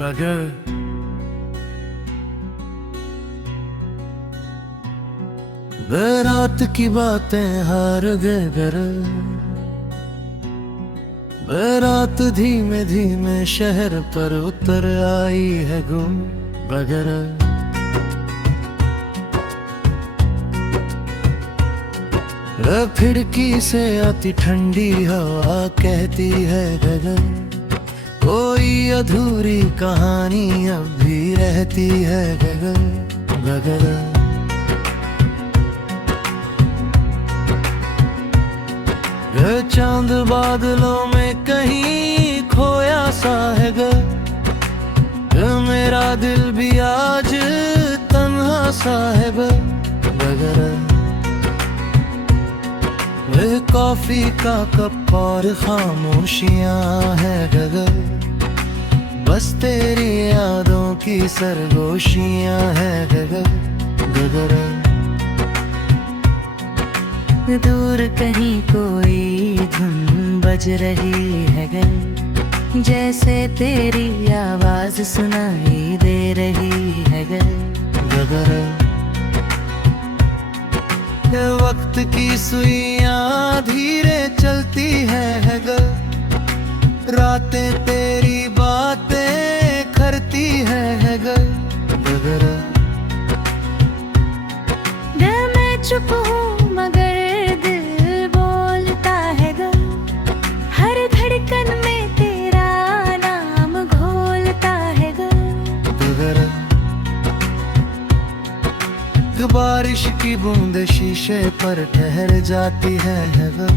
प्रगर रात की बातें हार गए घर। रात धीमे धीमे शहर पर उतर आई है गुम बगर। खिड़की से आती ठंडी हवा कहती है गगन, कोई अधूरी कहानी अब भी रहती है गगन गगन। चांद बादलों में कहीं खोया सा है ग, मेरा दिल भी आज तन्हा सा है बगर। वे कॉफी का कप और खामोशियां है गगर, बस तेरी यादों की सरगोशियां है गगर गगर। दूर कहीं कोई धुन बज रही है गर, जैसे तेरी आवाज सुनाई दे रही है गर। वक्त की सुइयां धीरे चलती है गर, रातें तेरी बातें करती है गर। मैं चुप हूँ मगर दिल बोलता है गर, हर धड़कन में तेरा नाम घोलता है गर। बारिश की बूंद शीशे पर ठहर जाती है गर,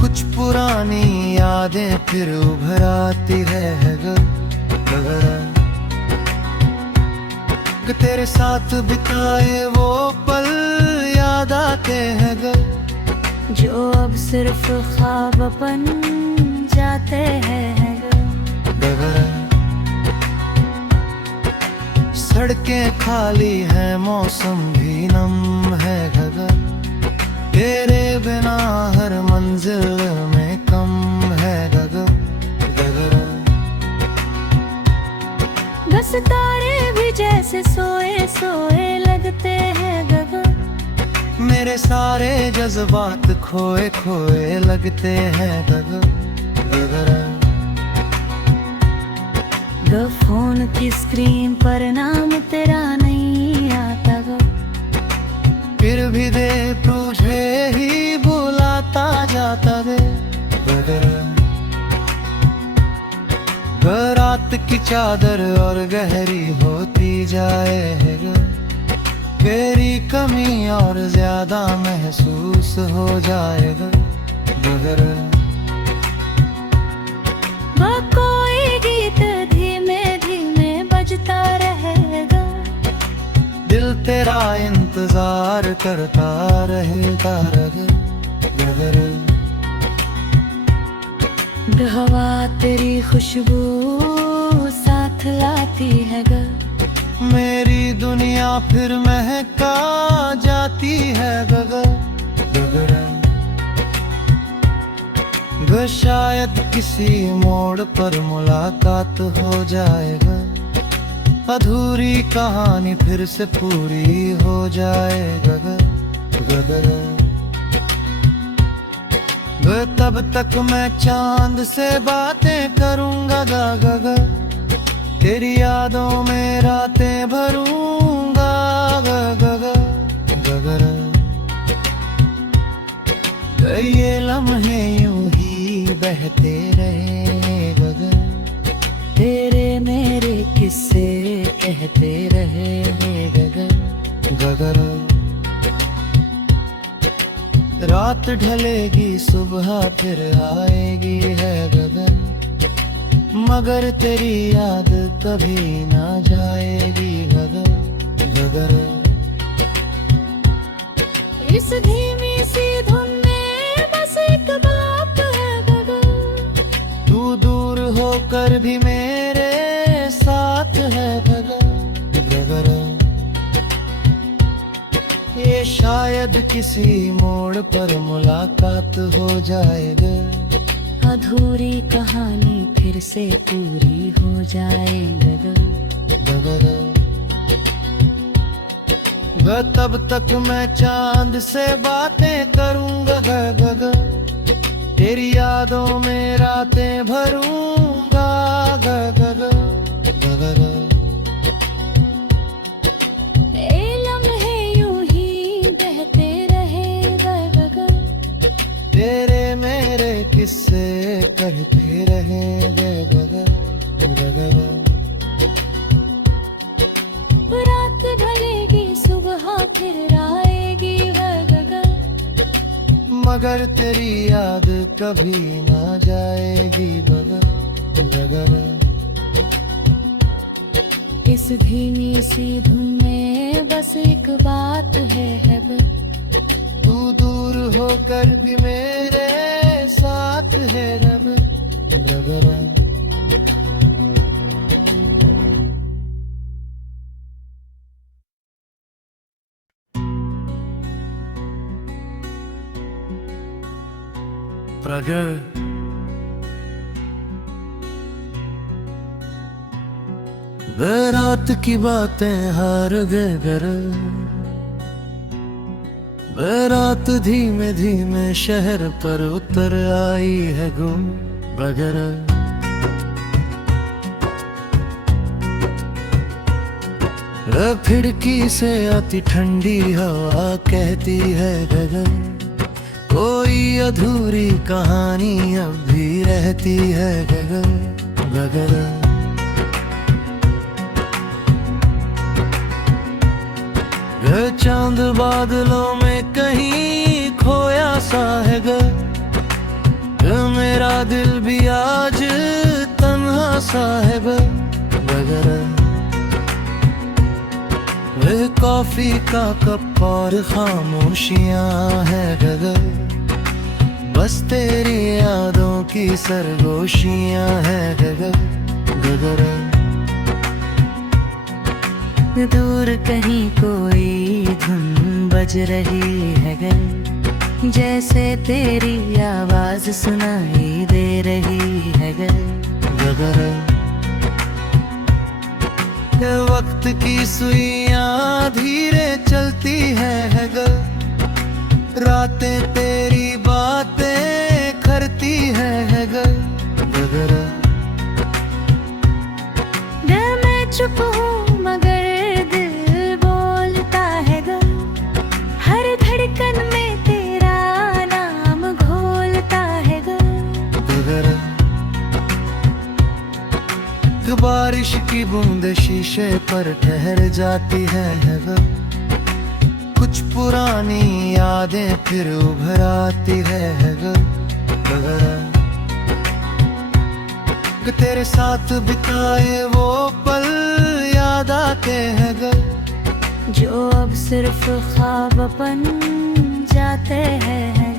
कुछ पुरानी यादें फिर उभर आती है गर। तेरे साथ बिताए वो पल याद आते हैं गर, जो अब सिर्फ ख्वाब बन जाते हैं गर। सड़कें खाली है मौसम भी नम है गर, तेरे बिना हर मंजिल में कम है गर। बस तारे भी जैसे सोए सोए लगते हैं गगन, मेरे सारे जज्बात खोए खोए लगते हैं गगन। फोन की स्क्रीन पर नाम तेरा नहीं आता ग, फिर भी दे तुझे ही बुलाता जाता गे। रात की चादर और गहरी होती जाए ग, तेरी कमी और ज्यादा महसूस हो जाएगा गगर। कोई गीत धीमे धीमे बजता रहेगा, दिल तेरा इंतजार करता रहेगा गगर। हवा तेरी खुशबू साथ लाती है ग, मेरी दुनिया फिर महका जाती है गगर। शायद किसी मोड़ पर मुलाकात हो जाएगा, अधूरी कहानी फिर से पूरी हो जाएगा गगर। तब तक मैं चांद से बातें करूंगा गगर, तेरी यादों में रातें भरूंगा गगर। ये लम्हे यूं ही बहते रहे गगर, तेरे मेरे किस्से कहते रहे गगर। रात ढलेगी सुबह फिर आएगी है गगन, मगर तेरी याद कभी ना जाएगी गगर। इस धीमी सी धुन में बस एक बात है गगर, तू दूर होकर भी मेरे साथ है गगर। ये शायद किसी मोड़ पर मुलाकात हो जाएगा, अधूरी कहानी फिर से पूरी हो जाए तब तक मैं चांद से बातें करूंगा तेरी यादों में रातें भरूंगा ए लम्हे यूं ही बहते रहे तेरे मेरे किस्से कहते रहेंगे रात ढलेगी सुबह फिर आएगी मगर तेरी याद कभी ना जाएगी इस धीमी सी धुन में बस एक बात है तू दूर होकर भी मेरे साथ है रब प्रगर रात की बातें हार गए रात धीमे धीमे शहर पर उतर आई है गुम वगैरह खिड़की से आती ठंडी हवा कहती है गगन कोई अधूरी कहानी अब भी रहती है गगन चांद बादलों में कहीं खोया सा है मेरा दिल भी आज तन्हा सा है वे कॉफी का कप और खामोशियां है बस तेरी यादों की सरगोशियां है दूर कहीं कोई धुन बज रही है जैसे तेरी आवाज सुनाई दे रही है वक्त की सुइयां धीरे चलती है रातें तेरी बातें करती है मैं चुप हूँ मगर दिल बोलता है हर धड़कन में तेरा नाम घोलता है बारिश की बूंद शीशे पर ठहर जाती है कुछ पुरानी यादें फिर उभर आती है तेरे साथ बिताए वो पल याद आते हैं जो अब सिर्फ ख्वाब बन जाते हैं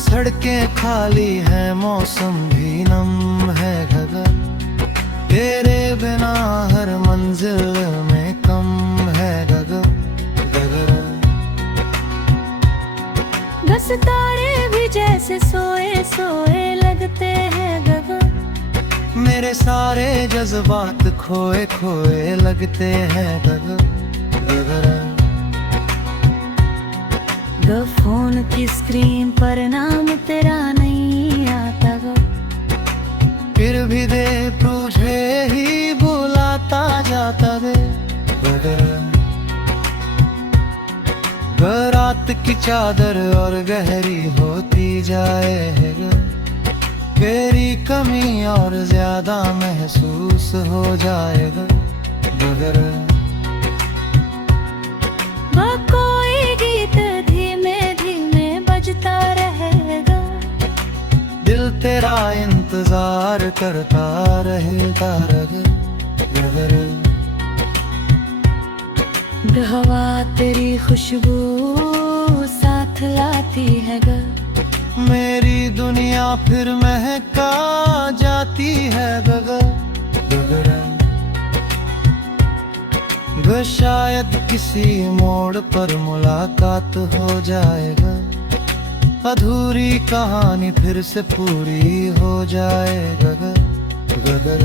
सड़कें खाली है मौसम भी नम है तेरे बिना हर मंजिल में कम है बस तारे भी जैसे सोए सोए लगते हैं मेरे सारे जज्बात खोए खोए लगते हैं फोन की स्क्रीन पर नाम तेरा नहीं आता फिर भी दे तुझे ही बुलाता जाता रात की चादर और गहरी होती जाए तेरी कमी और ज्यादा महसूस हो जाएगा कोई गीत धीमे धीमे बजता रहेगा दिल तेरा इंतजार करता रहेगा हवा तेरी खुशबू साथ लाती है मेरी दुनिया फिर महका जाती है शायद किसी मोड़ पर मुलाकात हो जाएगा अधूरी कहानी फिर से पूरी हो जाए गगन गगन।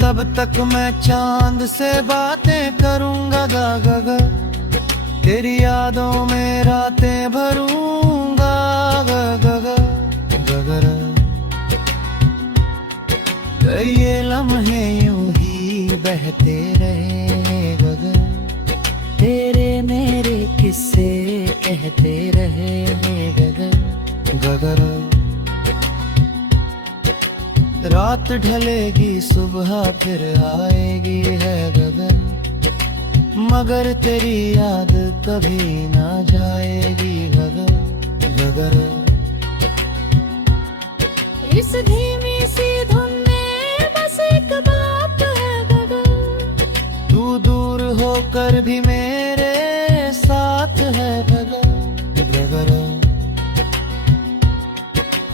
तब तक मैं चांद से बातें करूंगा गगन, तेरी यादों में रातें भरूंगा गगन गगन। ये लम्हे यूं ही बहते रहे गगन, तेरे मेरे किस्से कहते रहे गगन गगन। रात ढलेगी सुबह फिर आएगी है गगन, मगर तेरी याद कभी ना जाएगी गगन गगन। इस धीमी सी धुन में बस एक बात है गगन, तू दूर होकर भी मेरे साथ है गगन गगन।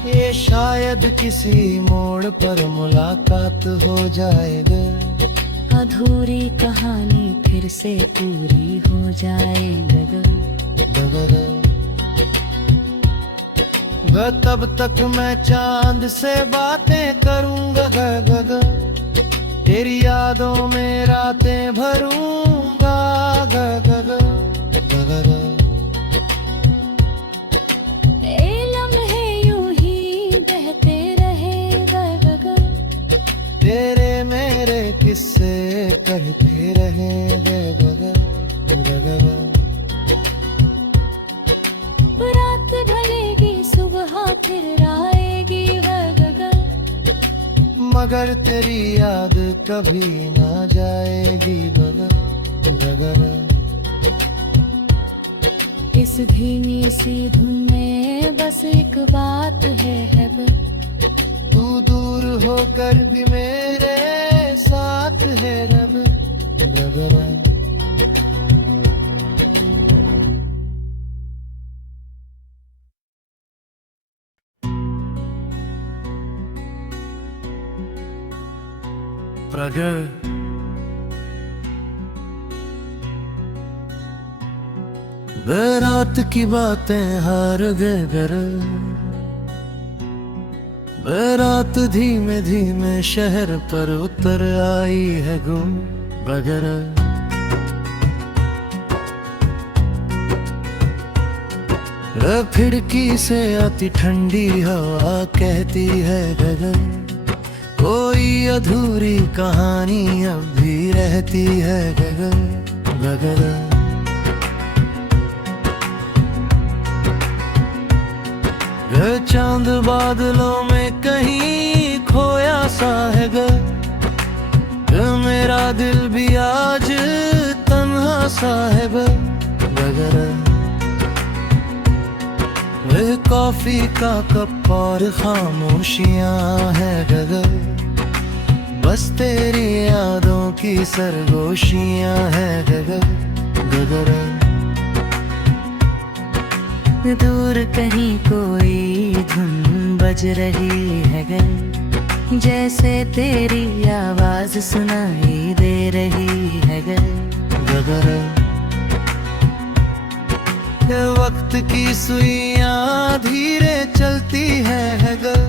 ये शायद किसी मोड़ पर मुलाकात हो जाएगा, अधूरी कहानी फिर से पूरी हो जाए गगन गगन। तब तक मैं चांद से बातें करूंगा गगन, तेरी यादों में रातें भरूंगा गगन गगन। लम्हे यूं ही बहते रहे गगन, तेरे मेरे किस्से कहते रहे गगन गगन। रात ढलेगी सुबह फिर आएगी गगन, मगर तेरी याद कभी ना जाएगी गगन गगन। इस धीमी सी धुन में बस एक बात है गगन, तू दूर होकर भी मेरे साथ है रब गगन। प्रगट रात की बातें हार गए घर, रात धीमे धीमे शहर पर उतर आई है गुम बगर। खिड़की से आती ठंडी हवा कहती है गगन, कोई अधूरी कहानी अब भी रहती है गगन गगन। चांद बादलों में कहीं खोया सा है मेरा दिल भी आज तन्हा सा है गगर। वे कॉफी का कप और खामोशियां है गगर, बस तेरी यादों की सरगोशियां है गगर गगर। दूर कहीं कोई धुन बज रही है गगन, जैसे तेरी आवाज सुनाई दे रही है गगर। वक्त की सुइयां धीरे चलती है गगर,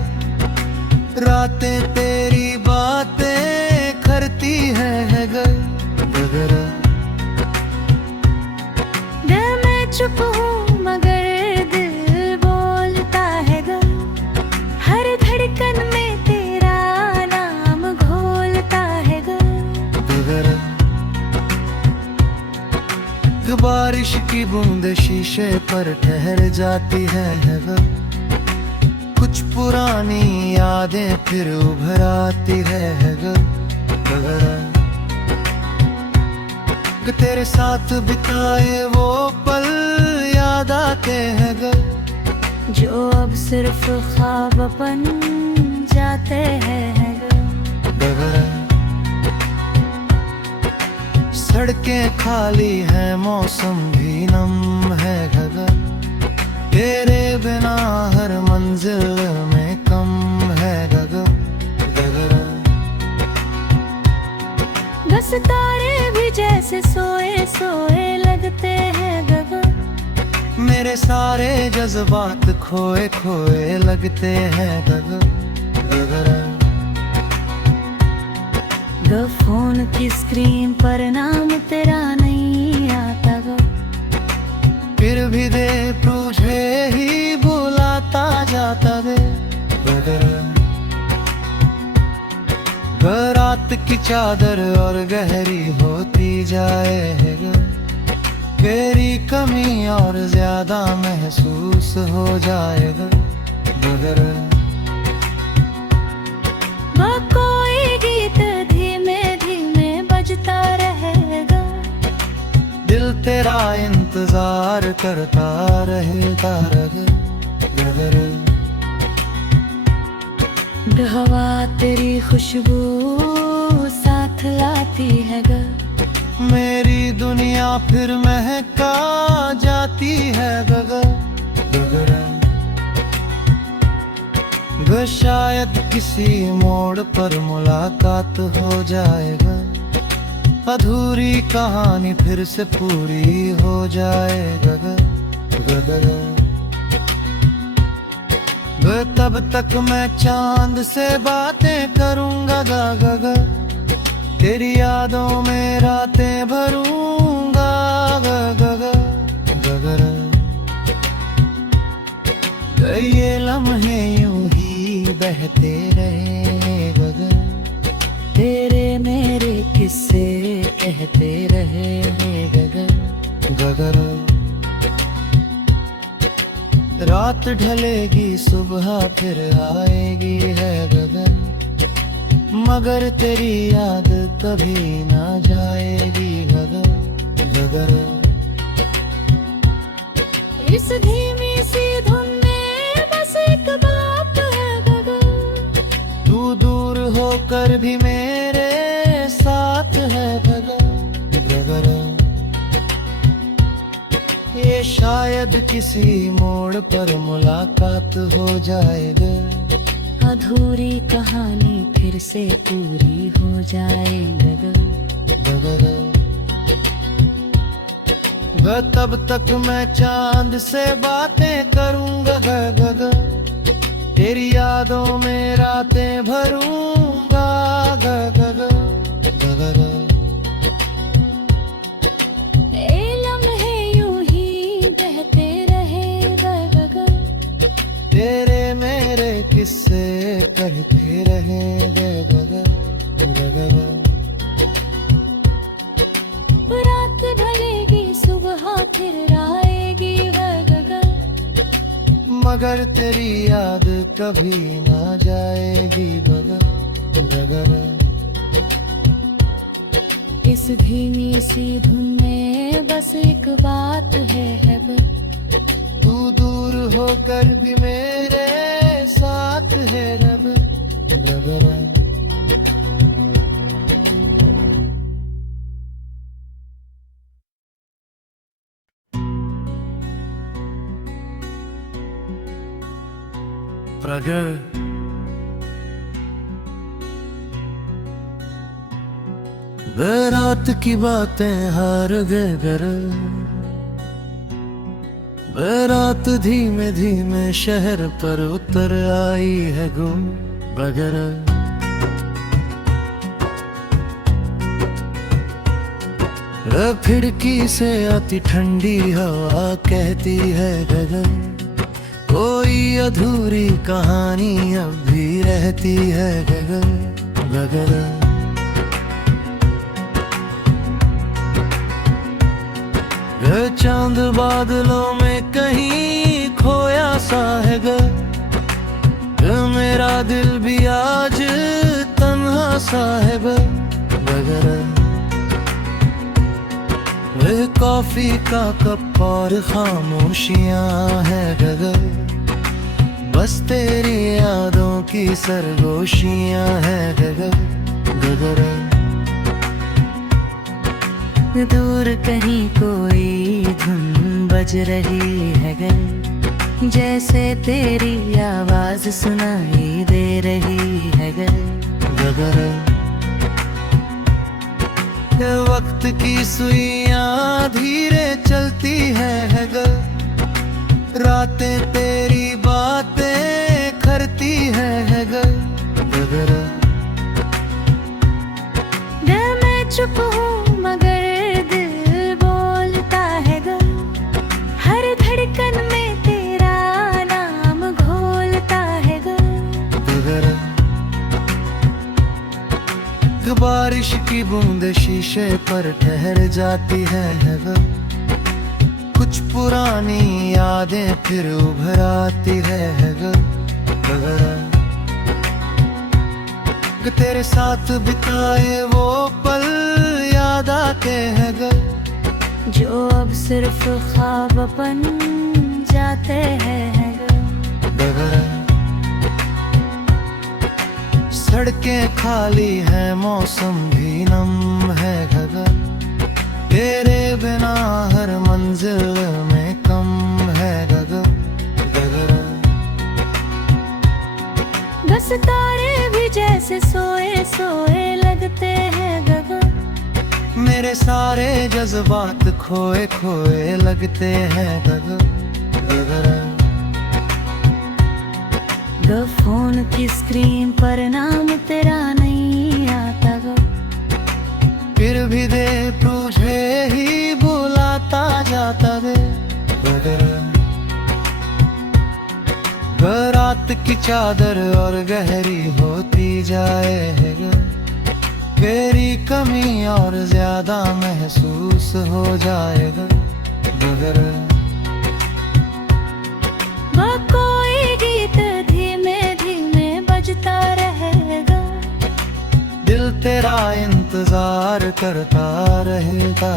रातें तेरी बातें करती है गगर। मैं चुप हूँ मगर दिल बोलता है गगन, हर धड़कन में तेरा नाम घोलता है गगन। बारिश की बूंदें शीशे पर ठहर जाती है गगन, कुछ पुरानी यादें फिर उभर आती है गगन। तेरे साथ बिताए वो पल याद आते हैं गगन, जो अब सिर्फ ख्वाब बन जाते हैं गगन। सड़कें खाली हैं मौसम भी नम है गगन, तेरे बिना हर मंजिल में कम है गगन गगन। बस तारे भी जैसे सोए सोए लगते हैं गगन, सारे जज्बात खोए खोए लगते हैं गगन गगन। फोन की स्क्रीन पर नाम तेरा नहीं आता गो, फिर भी दे तुझे ही बुलाता जाता वे गगन। रात की चादर और गहरी होती जाए है गगन, तेरी कमी और ज्यादा महसूस हो जाएगा गगन। वो कोई गीत धीमे धीमे बजता रहेगा, दिल तेरा इंतजार करता रहेगा गगन। हवा तेरी खुशबू साथ लाती है ग, मेरी दुनिया फिर महका जाती है गगन। शायद किसी मोड़ पर मुलाकात हो जाएगा, अधूरी कहानी फिर से पूरी हो जाएगा गगन। तब तक मैं चांद से बातें करूंगा गगन, तेरी यादों में रातें भरूंगा गगन। ये लम्हे यूं ही बहते रहे गगन, तेरे मेरे किस्से कहते रहे गगन। रात ढलेगी सुबह फिर आएगी है गगन, मगर तेरी याद कभी ना जाएगी गगन। इस धीमी सी धुन में बस एक बात है गगन, तू दूर होकर भी मेरे साथ है गगन। ये शायद किसी मोड़ पर मुलाकात हो जाएगा, अधूरी कहानी फिर से पूरी हो जाए गगन। तब तक मैं चांद से बातें करूंगा गगन, तेरी यादों में रातें भरूंगा गगन। लम्हे यूं ही बहते रहे गगन, तेरे मेरे किस्से कहते रहे गगन। रात ढलेगी सुबह फिर आएगी गगन, मगर तेरी याद कभी ना जाएगी गगन। इस धीमी सी धुन में बस एक बात है बस, तू दूर होकर भी मेरे साथ है गगन। प्रगट रात की बातें हार गए घर, रात धीमे धीमे शहर पर उतर आई है गुम बगर। खिड़की से आती ठंडी हवा कहती है गगन, कोई अधूरी कहानी अब भी रहती है गगन। चांद बादलों में कहीं खोया सा है मेरा दिल भी आज तन्हा सा है गगन। वे कॉफी का कप और खामोशियां है गगन, बस तेरी यादों की सरगोशियां है गगन। दूर कहीं कोई धुन बज रही है गगन, जैसे तेरी आवाज सुनाई दे रही है गगन। वक्त की सुइयां धीरे चलती है गगन, रातें तेरी बातें करती है गर गर। दिल में चुप हूँ मगर दिल बोलता है ग। हर धड़कन में तेरा नाम घोलता है ग। बारिश की बूंद शीशे पर ठहर जाती है ग। कुछ पुरानी यादें फिर उभर आती है ग। तेरे साथ बिताए वो पल याद आते हैं ग। जो अब सिर्फ ख्वाब बन जाते हैं ग। सड़कें खाली है मौसम भी नम है ग। तेरे बिना हर मंजिल में कम है ग। बस तारे भी जैसे सोए सोए लगते हैं ग। मेरे सारे जज्बात खोए खोए लगते हैं ग। फोन की स्क्रीन पर नाम तेरा नहीं आता ग। फिर भी दे तुझे ही बुलाता जाता गे। रात की चादर और गहरी होती जाए है ग। तेरी कमी और ज्यादा महसूस हो जाएगा। कोई गीत धीमे धीमे बजता रहेगा। दिल तेरा इंतजार करता रहेगा।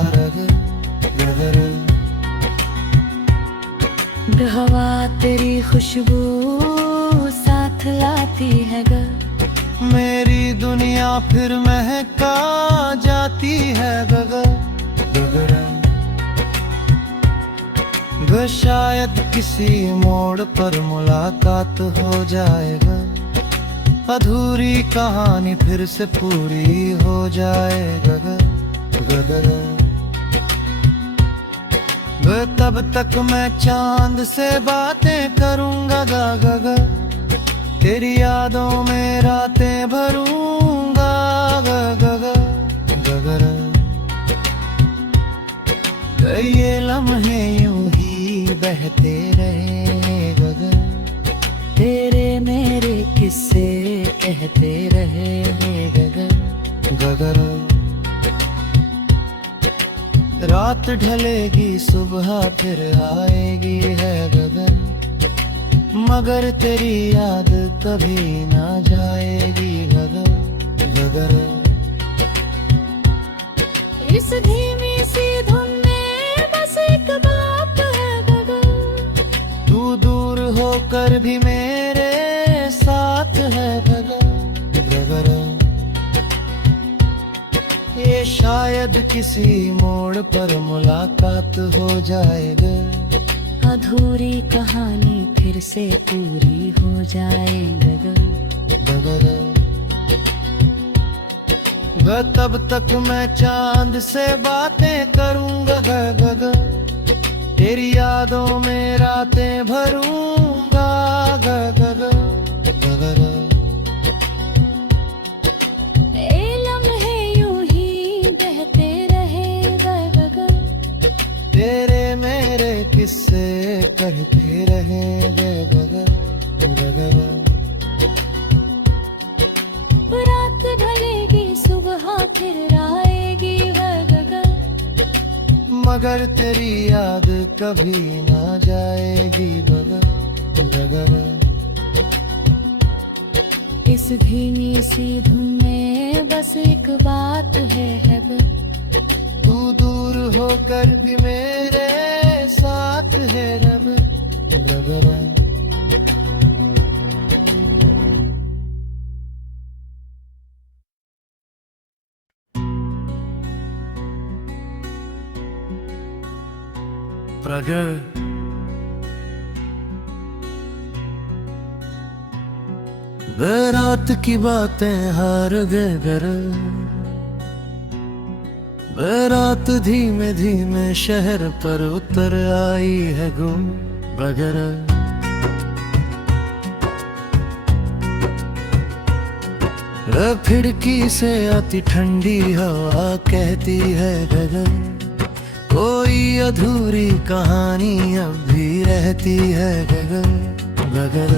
हवा तेरी खुशबू साथ लाती है ग। मेरी दुनिया फिर महका जाती है ग। शायद किसी मोड़ पर मुलाकात हो जाएगा। अधूरी कहानी फिर से पूरी हो जाएगा। तब तक मैं चांद से बातें करूंगा ग। तेरी यादों में रातें भरूंगा ग। ये लम्हे यूं ही बहते रहे ग। तेरे मेरे किस्से कहते रहे ग। रात ढलेगी सुबह फिर आएगी है ग। मगर तेरी याद कभी ना जाएगी ग। इस धीमी सी धुन में बस एक बात है ग। तू दूर होकर भी मेरे साथ है ग। ये शायद किसी मोड़ पर मुलाकात हो जाएगा। अधूरी कहानी फिर से पूरी हो जाएगा। तब तक मैं चांद से बातें करूंगा ग। तेरी यादों में रातें भरूंगा ग। लम्हे यूं ही बहते रहेगा ग। तेरे मेरे किस्से कहते रहेंगे ग। रात ढलेगी सुबह फिर आएगी ग। मगर तेरी याद कभी ना जाएगी ग। इस धीमी सी धुन में बस एक बात है ग। तू दूर होकर भी मेरे साथ है रब। प्रगर रात की बातें हार गए घर। रात धीमे धीमे शहर पर उतर आई है गुम। गगन खिड़की से आती ठंडी हवा कहती है गगन, कोई अधूरी कहानी अब भी रहती है गगन गगन।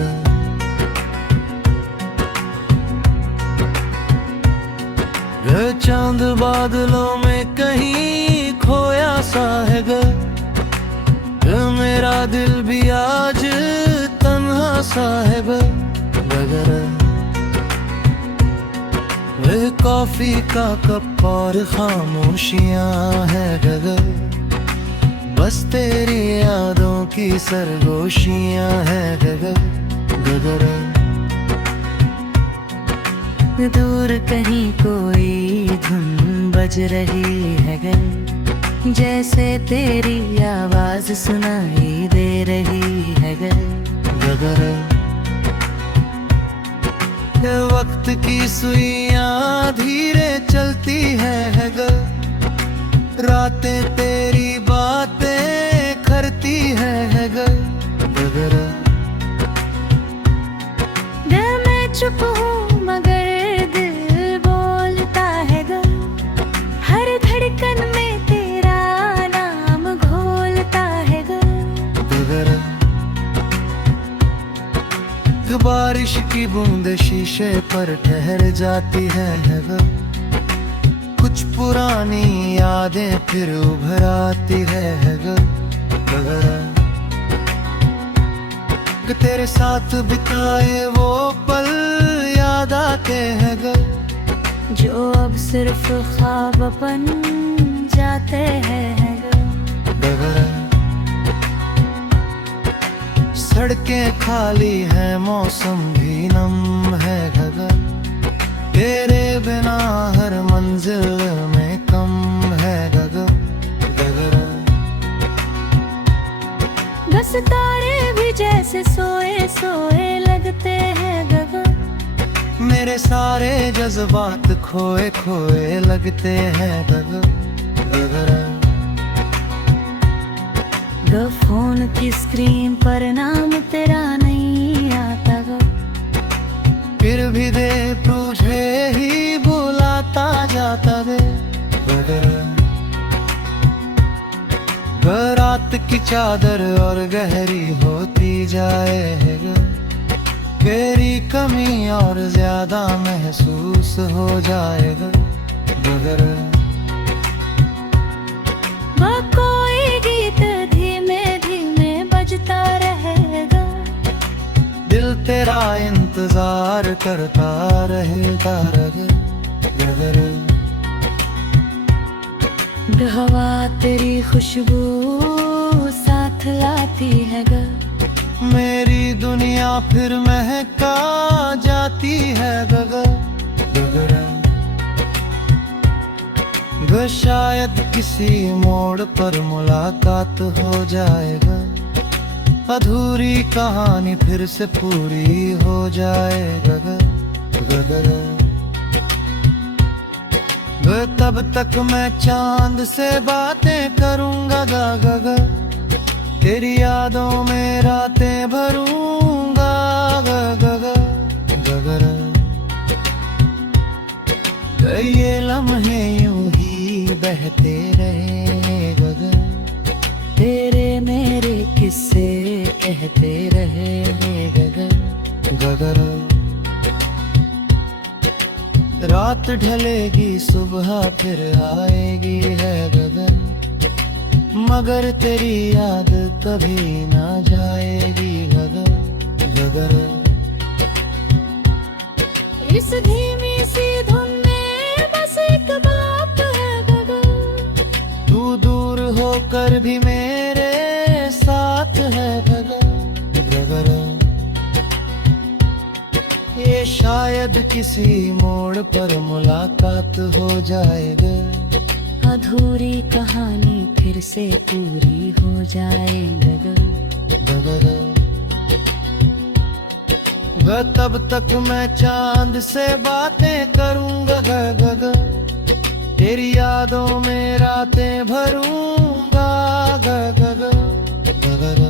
चांद बादलों में कहीं खोया सा है ग, मेरा दिल भी आज तन्हा सा है गगन। वे कॉफी का कप और खामोशियां है गगन, बस तेरी यादों की सरगोशियां है गगन गगन। दूर कहीं कोई धुन बज रही है गल, जैसे तेरी आवाज सुनाई दे रही है गगन। वक्त की सुइयां धीरे चलती है गल, रातें तेरी बातें करती है गल गगन। मैं चुप हूँ मगर दिल बोलता है गल, हर धड़कन में तेरा नाम घोलता है गल। बारिश की बूंद शीशे पर ठहर जाती है गल, कुछ पुरानी यादें फिर उभर आती है गल। तेरे साथ बिताए वो पल याद आते हैं गल, जो अब सिर्फ ख्वाब बन जाते हैं गगन। सड़कें खाली हैं मौसम भी नम है गगन, तेरे बिना हर मंजिल में कम है गगन गगन। बस तारे भी जैसे सोए सोए लगते हैं गगन, मेरे सारे जज्बात खोए खोए लगते हैं गगन गगन। फोन की स्क्रीन पर नाम तेरा नहीं आता ग, फिर भी दे तुझे ही बुलाता जाता दे गगन। रात की चादर और गहरी होती जाए है गगन, तेरी कमी और ज्यादा महसूस हो जाएगा गगन। कोई गीत धीमे धीमे बजता रहेगा, दिल तेरा इंतजार करता रहेगा गगन। हवा तेरी खुशबू साथ लाती है ग, मेरी दुनिया फिर महका जाती है गगन। शायद किसी मोड़ पर मुलाकात हो जाएगा, अधूरी कहानी फिर से पूरी हो जाएगा गगन। तब तक मैं चांद से बातें करूंगा गगन, तेरी यादों में रातें भरूंगा गगन। ये लम्हे यूं ही बहते रहे गगन, तेरे मेरे किस्से कहते रहे गगन गगन। रात ढलेगी सुबह फिर आएगी है गगन, मगर तेरी याद कभी ना जाएगी गगन गगन। इस धीमी सी धुन में बस एक बात है गगन, तू दूर होकर भी मेरे साथ है गगन गगन। ये शायद किसी मोड़ पर मुलाकात हो जाएगा, अधूरी कहानी फिर से पूरी हो जाए गगन। तब तक मैं चांद से बातें करूंगा गगन, तेरी यादों में रातें भरूंगा गगन गगन।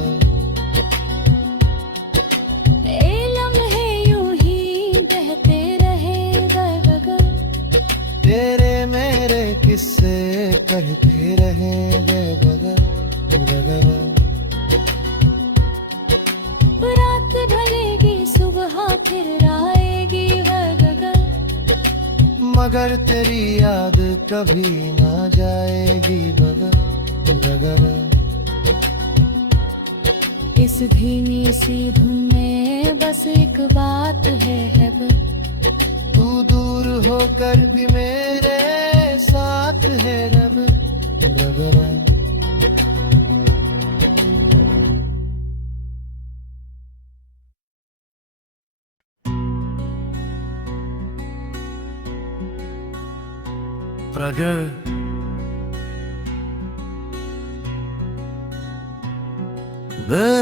बहते रहेंगे गगन गगन। रात ढलेगी सुबह फिर आएगी है गगन, मगर तेरी याद कभी ना जाएगी गगन गगन। इस धीमी सी धुन में बस एक बात है गगन, तू दूर होकर भी मेरे साथ है रब गगन। प्रगट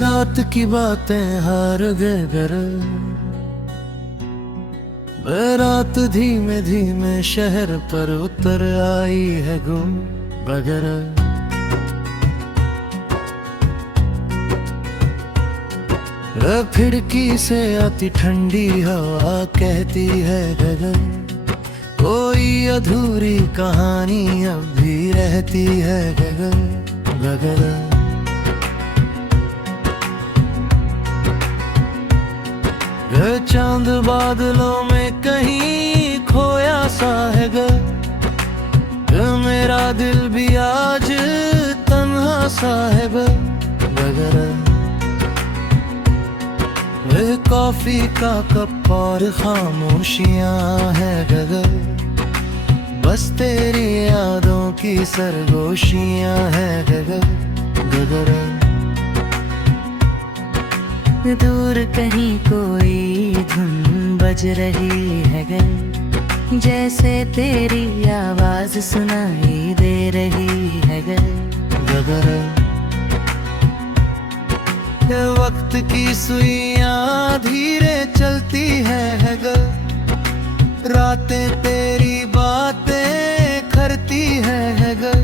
रात की बातें हार गए घर, रात धीमे धीमे शहर पर उतर आई है गुम बगर। खिड़की से आती ठंडी हवा कहती है गगन, कोई अधूरी कहानी अब भी रहती है गगन गगन। चांद बादलों में कहीं खोया सा है ग, मेरा दिल भी आज तन्हा सा है गगन। वे कॉफी का कप और खामोशियां है गगन, बस तेरी यादों की सरगोशियां है गगन गगन। दूर कहीं कोई धुन बज रही है गगन, जैसे तेरी आवाज सुनाई दे रही है गगन। वक्त की सुइयां धीरे चलती है गगन, रातें तेरी बातें करती है गगन।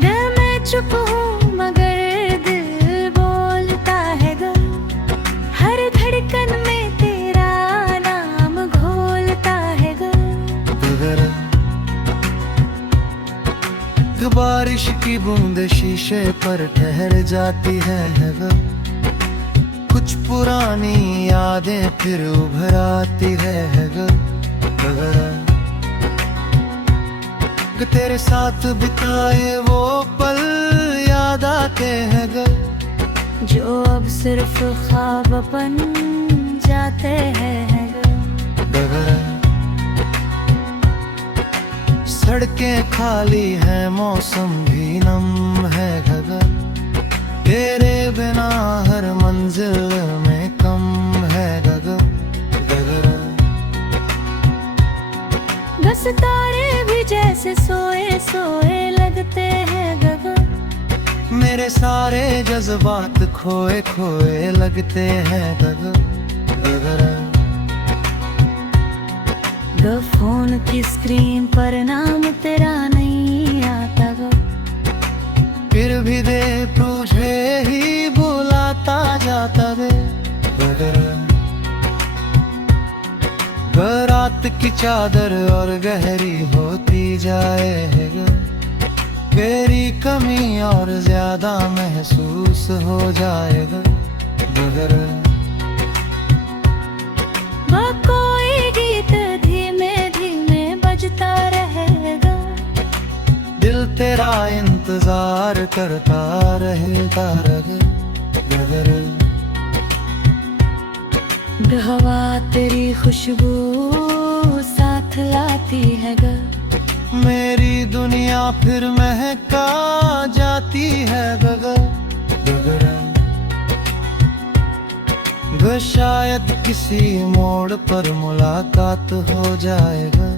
दिल में चुप हूँ मगर दिल बोलता है ग, हर धड़कन में तेरा नाम घोलता है ग। बारिश की बूंद शीशे पर ठहर जाती है ग, कुछ पुरानी यादें फिर उभर आती है ग। तेरे साथ बिताए वो पल याद आते हैं ग, जो अब सिर्फ ख्वाब बन जाते हैं ग। सड़कें खाली हैं मौसम भी नम है गगन, तेरे बिना हर मंजिल में कम है गगन। बस तारे भी जैसे सोए सोए लगते हैं गगन, मेरे सारे जज्बात खोए खोए लगते हैं गगन। फोन की स्क्रीन पर नाम तेरा नहीं आता ग, फिर भी दे तुझे ही बुलाता जाता वे। रात की चादर और गहरी होती जाएगा, तेरी कमी और ज्यादा महसूस हो जाएगा। कोई गीत धीमे धीमे बजता रहेगा, दिल तेरा इंतजार करता रहेगा। हवा तेरी खुशबू साथ लाती है ग, मेरी दुनिया फिर महका जाती है शायद किसी मोड़ पर मुलाकात हो जाएगा,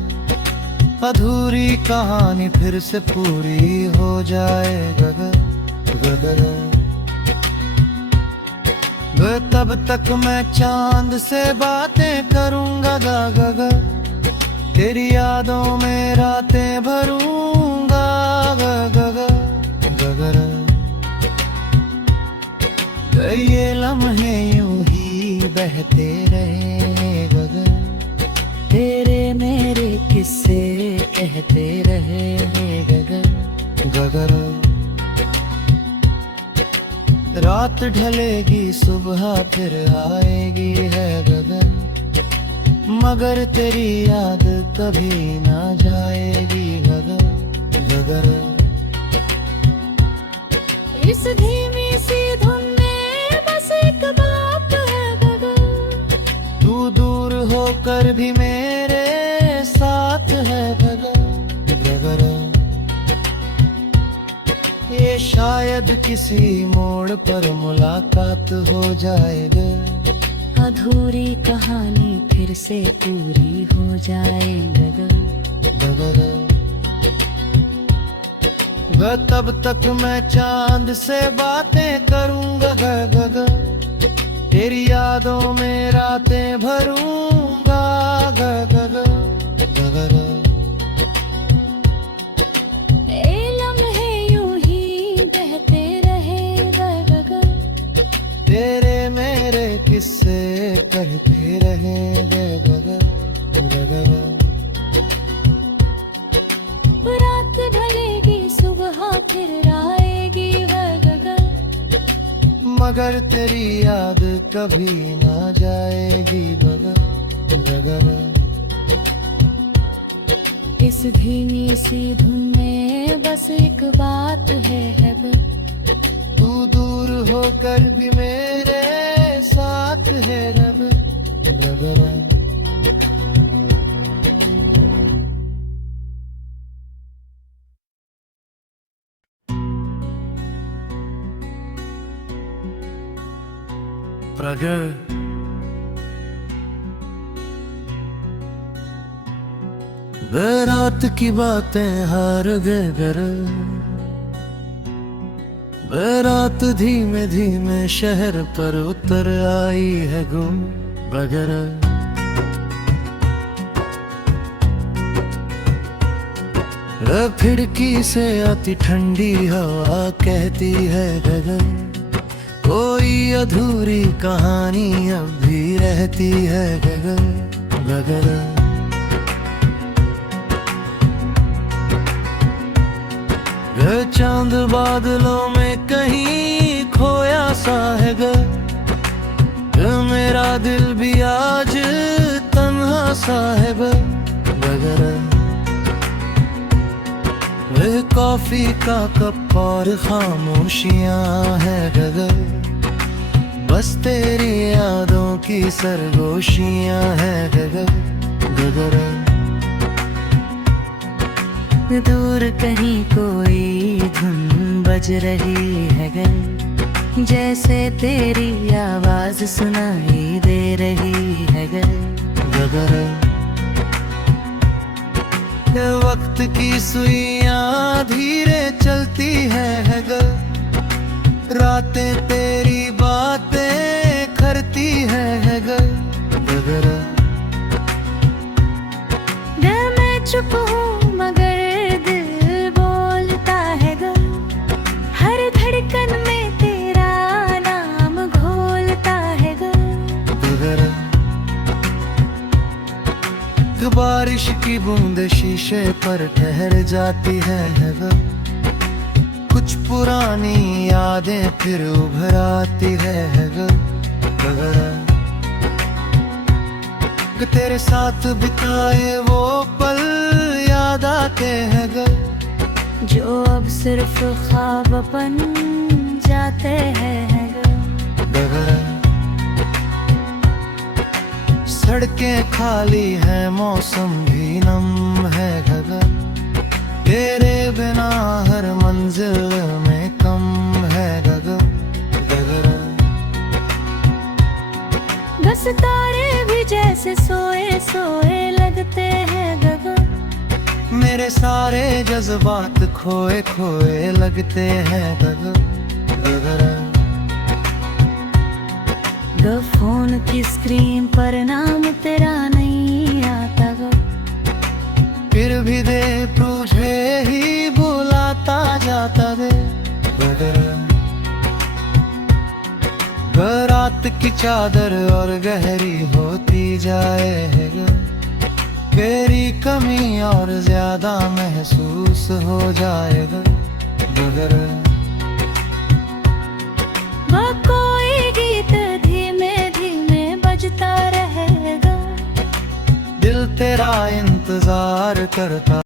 अधूरी कहानी फिर से पूरी हो जाएगा। तब तक मैं चांद से बातें करूंगा गा, तेरी यादों में रातें भरूंगा गा। ये लम्हे यूं ही बहते रहे गगन, तेरे मेरे किस्से गगर रात ढलेगी सुबह फिर आएगी है गगन, मगर तेरी याद कभी ना जाएगी गगर गगर। इस धीमी सी धुन में बस एक बात है गगन, तू दूर होकर भी मेरे साथ है गगर गगर। ये शायद किसी मोड़ पर मुलाकात हो जाएगा, अधूरी कहानी फिर से पूरी हो जाए गगन गगर। तब तक मैं चांद से बातें करूंगा गगर, तेरी यादों में रातें भरूंगा गगर गगर। ए लम्हे यूं ही बहते रहे गगन, तेरे मेरे किस्से कहते रहेंगे गगर गगर। रात ढलेगी सुबह फिर आएगी है गगन, मगर तेरी याद कभी ना जाएगी गगर गगर। इस धीमी सी धुन में बस एक बात है गगन, तू दूर होकर भी मेरे साथ है रब गगर। प्रगर रात की बातें हार गए घर, रात धीमे धीमे शहर पर उतर आई है गुम बगर। खिड़की से आती ठंडी हवा कहती है गगन, कोई अधूरी कहानी अब भी रहती है गगन गगर। चांद बादलों में कहीं खोया सा है ग, मेरा दिल भी आज तन्हा सा है गगर। वे कॉफी का कप और खामोशियां है गगर, बस तेरी यादों की सरगोशियां है गगर गगर। दूर कहीं कोई धुन बज रही है गगन, जैसे तेरी आवाज सुनाई दे रही है गगर। वक्त की सुइयां धीरे चलती है गगर, रातें तेरी बातें करती है गगर। मैं चुप हूँ मगर दिल बोलता है ग, हर धड़कन में तेरा नाम घोलता है ग। बारिश की बूंद शीशे पर ठहर जाती है ग, कुछ पुरानी यादें फिर उभर आती है ग। तेरे साथ बिताए वो पल याद आते हैं ग, जो अब सिर्फ ख्वाब बन जाते हैं ग। सड़कें खाली है मौसम भी नम है गगर, तेरे बिना हर मंजिल में कम है गगर। बस तारे भी जैसे सोए सोए लगते हैं गगन, मेरे सारे जज्बात खोए खोए लगते हैं गगर। फोन की स्क्रीन पर नाम तेरा नहीं आता ग, फिर भी दे तुझे ही बुलाता जाता दे। रात की चादर और गहरी होती जाएगा, तेरी कमी और ज्यादा महसूस हो जाएगा गगर वो कोई गीत धीमे धीमे बजता रहेगा, दिल तेरा इंतजार करता